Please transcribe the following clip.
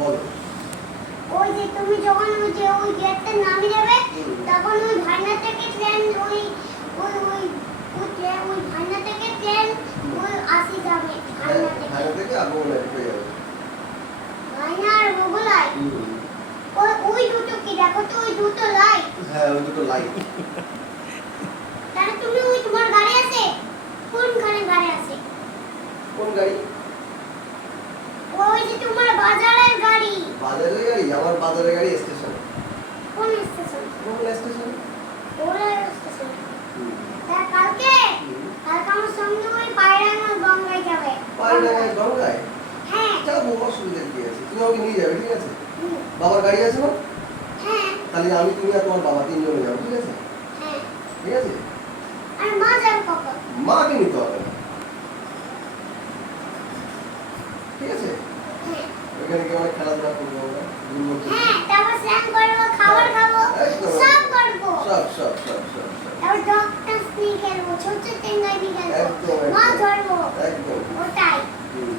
বলো। ওই যে তুমি যখন ওই গেটটা নামিয়ে যাবে তখন ওই ভাইনা থেকে ট্রেন ওই ওই ওই ওই ভাইনা থেকে ট্রেন ওই আসি যাবে ভাইনা থেকে আগমনে হয়ে যাবে। ভাইনা আর মোগলাই ওই ওই দুটো কি দেখো তো ওই দুটো লাইট। হ্যাঁ ওই দুটো লাইট। তাহলে তুমি ওই তোমার গাড়ি আছে কোনখানে গাড়ি আছে? কোন গাড়ি? ওই যে তোমার বাজারের গাড়ি। বাজারের গাড়ি? আমার বাজারের গাড়ি স্টেশনে। কোন স্টেশন? কোন স্টেশন? ওরা স্টেশন। তা কালকে আমার সঙ্গে ওই পায়রাঙ্গা গঙ্গায় যাবে। পায়রাঙ্গা গঙ্গায়? হ্যাঁ। যাবো, অসুবিধা কি আছে? তুমি আমাকে নিয়ে যাবে, ঠিক আছে? বাবার গাড়ি আছে না? হ্যাঁ। তাহলে আমি, তুমি আর তোমার বাবা তিনজনে যাবো, ঠিক আছে? হ্যাঁ। ঠিক আছে? আর মা যাবে কখন? মাকে নিতে হবে না, ঠিক আছে? হ্যাঁ। ওখানে গিয়ে অনেক খেলাধুলা করবো আমরা, ঘুরবো ফিরবো। হ্যাঁ, তারপর স্নান করবো, খাবার খাবো, একদম। সব করবো। সব। তারপর ডক্টর স্নি খেলবো, ছোট টেঙ্গাই খেলবো, একদম, মাছ একদম। ধরবো। একদম। ওটাই। হুম।